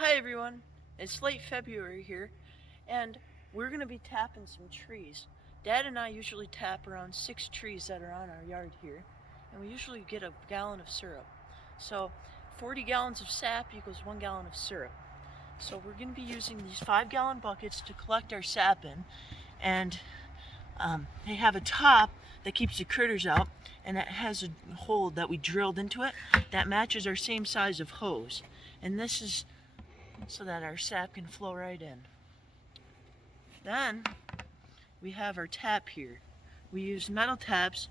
Hi everyone, it's late February here, and we're going to be tapping some trees. Dad and I usually tap around 6 trees that are on our yard here, and we usually get a gallon of syrup. So 40 gallons of sap equals 1 gallon of syrup. So we're going to be using these 5-gallon buckets to collect our sap in, and they have a top that keeps the critters out, and it has a hole that we drilled into it that matches our same size of hose. And this is so that our sap can flow right in. Then we have our tap here. We use metal taps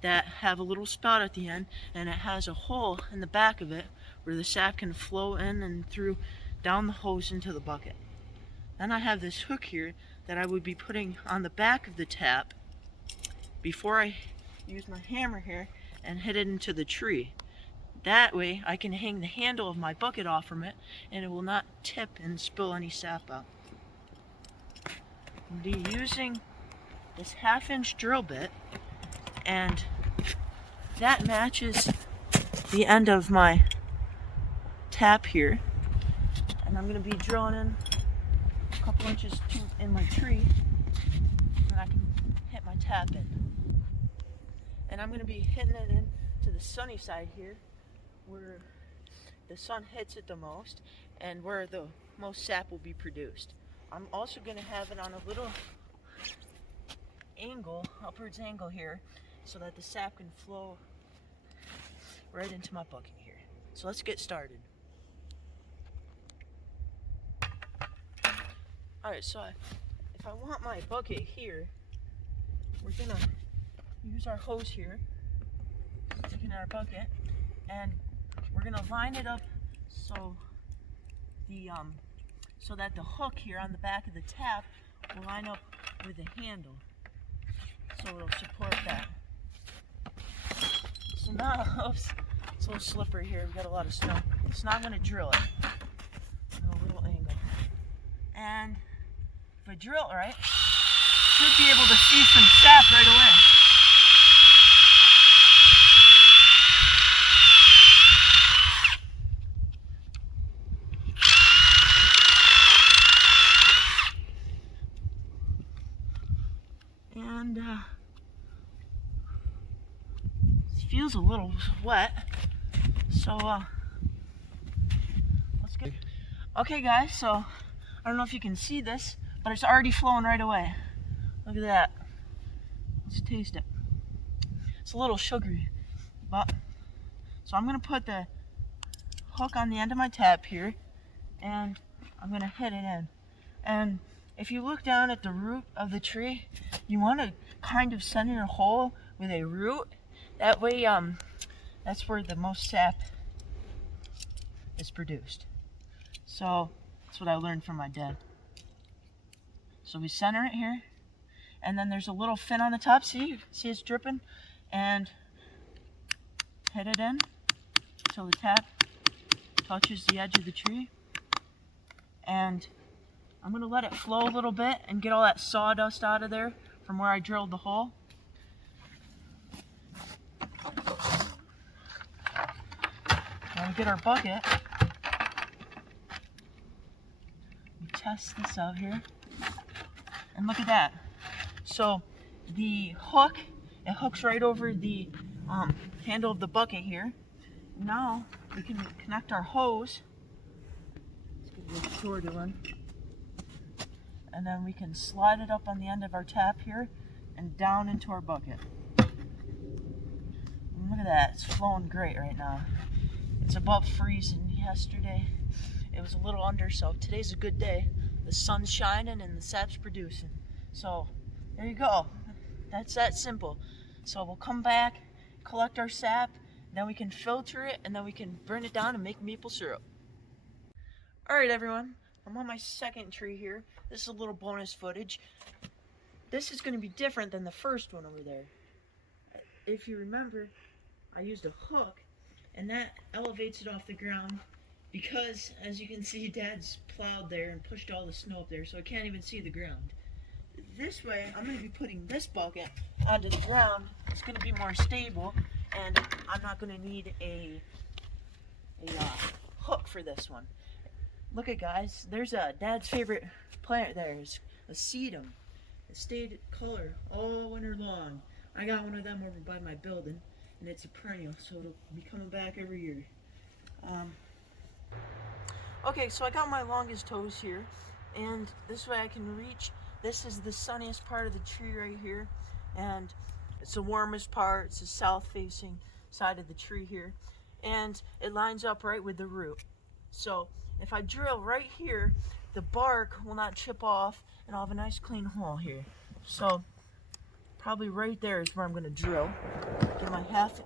that have a little spout at the end, and it has a hole in the back of it where the sap can flow in and through down the hose into the bucket. Then I have this hook here that I would be putting on the back of the tap before I use my hammer here and hit it into the tree. That way I can hang the handle of my bucket off from it and it will not tip and spill any sap out. I'll be using this 1/2-inch drill bit, and that matches the end of my tap here. And I'm going to be drilling in a couple inches in my tree, and I can hit my tap in. And I'm going to be hitting it in to the sunny side here, where the sun hits it the most and where the most sap will be produced. I'm also going to have it on a little angle, upwards angle here, so that the sap can flow right into my bucket here. So let's get started. Alright, so if I want my bucket here, we're going to use our hose here, sticking in our bucket, and we're gonna line it up so that the hook here on the back of the tap will line up with the handle, so it'll support that. So now, oops, it's a little slippery here. We've got a lot of snow. So now I'm gonna drill it at a little angle, and if I drill it right, should be able to see some sap right away. And it feels a little wet, so let's get. Okay guys, so I don't know if you can see this, but it's already flowing right away. Look at that. Let's taste it. It's a little sugary, but so I'm gonna put the hook on the end of my tap here, and I'm gonna hit it in. And if you look down at the root of the tree, you want to kind of send in a hole with a root. That way, that's where the most sap is produced. So that's what I learned from my dad. So we center it here, and then there's a little fin on the top. See it's dripping, and hit it in until the tap touches the edge of the tree, and I'm going to let it flow a little bit and get all that sawdust out of there from where I drilled the hole. Now we get our bucket. We test this out here. And look at that. So the hook, it hooks right over the handle of the bucket here. Now we can connect our hose. Let's get a shorter one. And then we can slide it up on the end of our tap here and down into our bucket. And look at that, it's flowing great right now. It's above freezing. Yesterday it was a little under, so today's a good day. The sun's shining and the sap's producing. So there you go. That's that simple. So we'll come back, collect our sap, then we can filter it, and then we can burn it down and make maple syrup. Alright everyone, I'm on my second tree here. This is a little bonus footage. This is going to be different than the first one over there. If you remember, I used a hook, and that elevates it off the ground because, as you can see, Dad's plowed there and pushed all the snow up there, so I can't even see the ground. This way, I'm going to be putting this bucket onto the ground. It's going to be more stable, and I'm not going to need a hook for this one. Look at guys, there's Dad's favorite plant there. It's a sedum. It stayed color all winter long. I got one of them over by my building, and it's a perennial, so it'll be coming back every year. Okay, so I got my longest toes here, and this way I can reach. This is the sunniest part of the tree right here, and it's the warmest part. It's the south-facing side of the tree here, and it lines up right with the root. So if I drill right here, the bark will not chip off, and I'll have a nice clean hole here. So probably right there is where I'm going to drill. Get my half.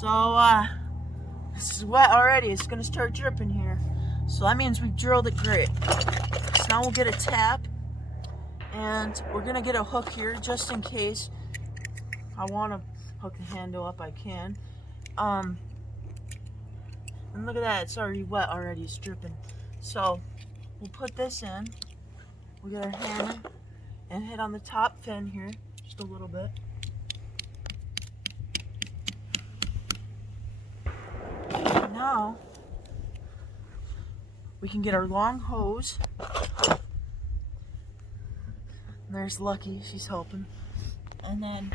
So, this is wet already. It's gonna start dripping here. So that means we've drilled it great. So now we'll get a tap, and we're gonna get a hook here just in case I wanna hook the handle up, I can. And look at that, it's already wet already, it's dripping. So we'll put this in. We'll get our hammer and hit on the top fin here, just a little bit. Now we can get our long hose. There's Lucky, she's helping. And then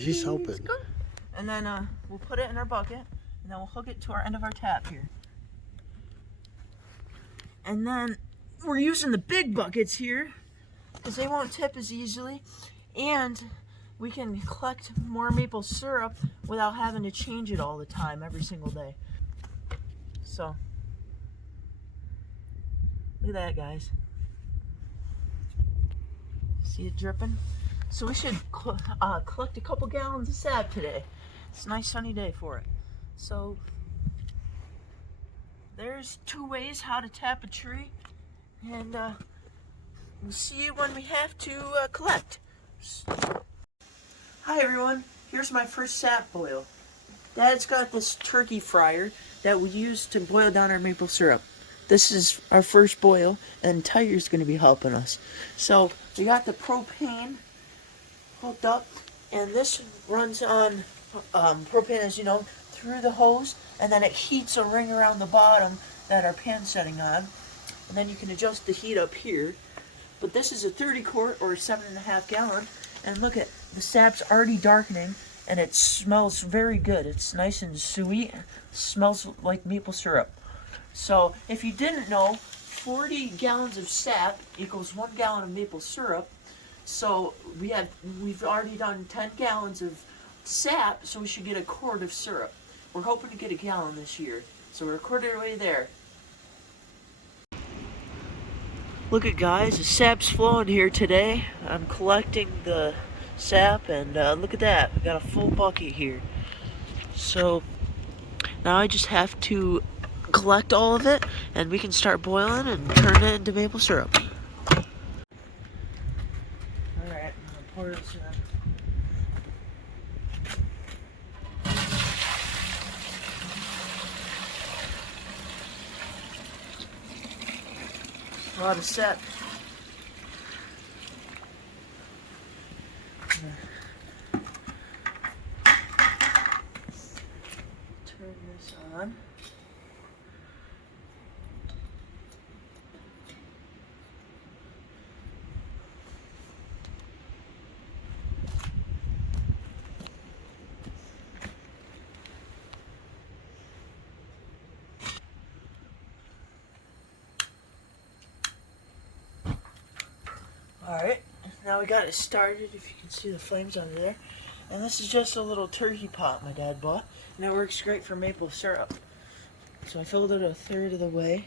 she's helping. And then we'll put it in our bucket, and then we'll hook it to our end of our tap here. And then we're using the big buckets here because they won't tip as easily, and we can collect more maple syrup without having to change it all the time, every single day. So, look at that, guys. See it dripping? So we should collect a couple gallons of sap today. It's a nice sunny day for it. So, there's 2 ways how to tap a tree, and we'll see you when we have to collect. Hi everyone, here's my first sap boil. Dad's got this turkey fryer that we use to boil down our maple syrup. This is our first boil, and Tiger's going to be helping us. So we got the propane hooked up, and this runs on propane, as you know, through the hose, and then it heats a ring around the bottom that our pan's setting on, and then you can adjust the heat up here. But this is a 30 quart or 7.5 gallon. And look at, the sap's already darkening, and it smells very good. It's nice and sweet. It smells like maple syrup. So if you didn't know, 40 gallons of sap equals 1 gallon of maple syrup. So we've already done 10 gallons of sap, so we should get a quart of syrup. We're hoping to get a gallon this year. So we're a quarter of the way there. Look at guys, the sap's flowing here today. I'm collecting the sap, and look at that, we got a full bucket here. So now I just have to collect all of it, and we can start boiling and turn it into maple syrup. Alright, I'm gonna pour this in. A lot of sap. Turn this on. Alright, now we got it started, if you can see the flames under there. And this is just a little turkey pot my dad bought, and it works great for maple syrup. So I filled it a third of the way,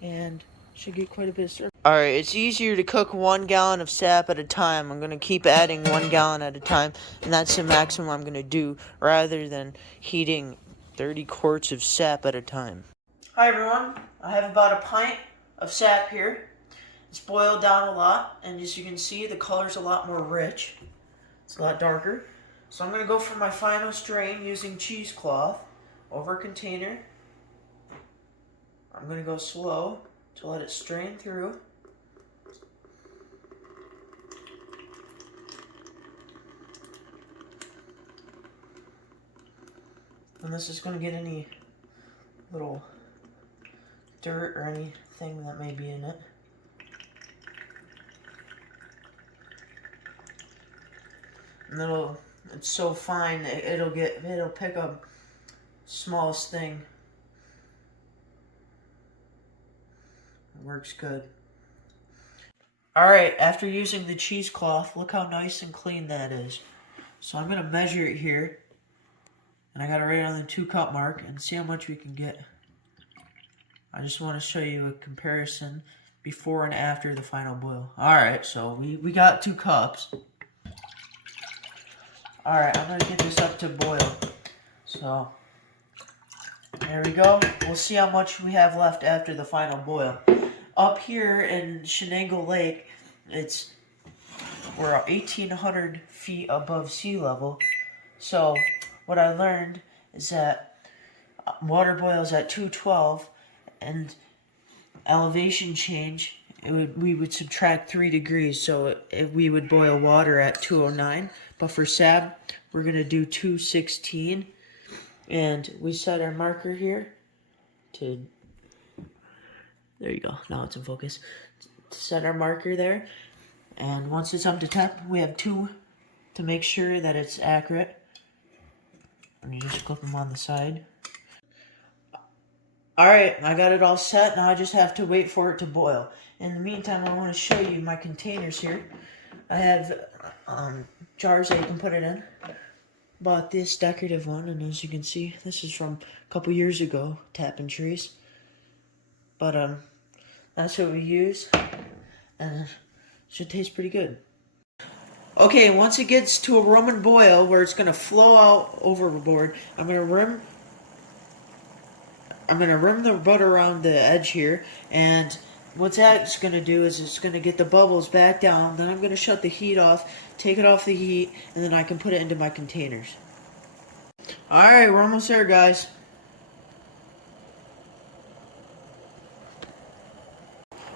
and should get quite a bit of syrup. Alright, it's easier to cook 1 gallon of sap at a time. I'm going to keep adding 1 gallon at a time, and that's the maximum I'm going to do, rather than heating 30 quarts of sap at a time. Hi everyone, I have about a pint of sap here. It's boiled down a lot, and as you can see, the color's a lot more rich. It's a lot darker. So I'm going to go for my final strain using cheesecloth over a container. I'm going to go slow to let it strain through. And this is going to get any little dirt or anything that may be in it. And it's so fine, it'll pick up smallest thing. It works good. Alright, after using the cheesecloth, look how nice and clean that is. So I'm going to measure it here. And I got it right on the 2-cup mark and see how much we can get. I just want to show you a comparison before and after the final boil. Alright, so we got 2 cups. Alright, I'm going to get this up to boil. So, there we go. We'll see how much we have left after the final boil. Up here in Shenango Lake, we're 1,800 feet above sea level. So, what I learned is that water boils at 212, and elevation change, we would subtract 3 degrees, so we would boil water at 209. But for Sab, we're going to do 216, and we set our marker here to, there you go, now it's in focus, to set our marker there, and once it's up to temp, we have 2 to make sure that it's accurate, and you just clip them on the side. Alright, I got it all set, now I just have to wait for it to boil. In the meantime, I want to show you my containers here. I have jars that you can put it in. Bought this decorative one, and as you can see, this is from a couple years ago, tapping trees. But that's what we use, and it should taste pretty good. Okay, once it gets to a Roman boil where it's going to flow out overboard, I'm going to rim the butter around the edge here, and what that's going to do is it's going to get the bubbles back down. Then I'm going to shut the heat off, take it off the heat, and then I can put it into my containers. Alright, we're almost there, guys.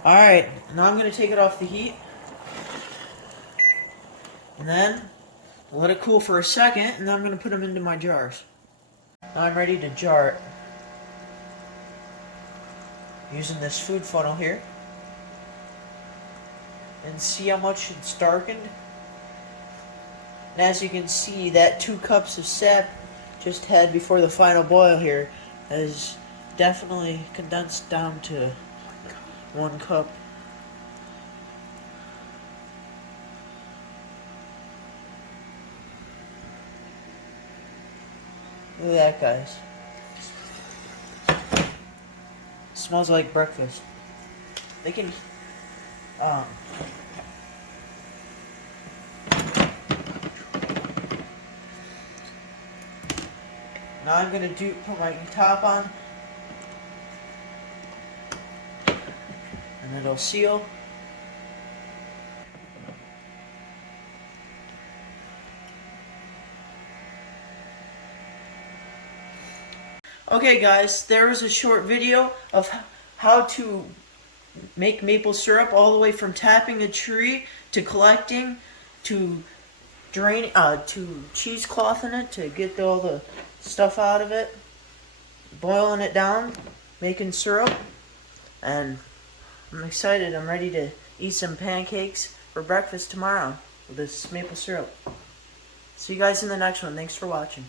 Alright, now I'm going to take it off the heat. And then let it cool for a second, and then I'm going to put them into my jars. Now I'm ready to jar it. Using this food funnel here. And see how much it's darkened. And as you can see, that 2 cups of sap just had before the final boil here has definitely condensed down to 1 cup. Look at that, guys. Smells like breakfast. They can now I'm gonna put my top on, and it'll seal. Okay guys, there was a short video of how to make maple syrup all the way from tapping a tree to collecting to to cheeseclothing it to get all the stuff out of it, boiling it down, making syrup, and I'm excited. I'm ready to eat some pancakes for breakfast tomorrow with this maple syrup. See you guys in the next one. Thanks for watching.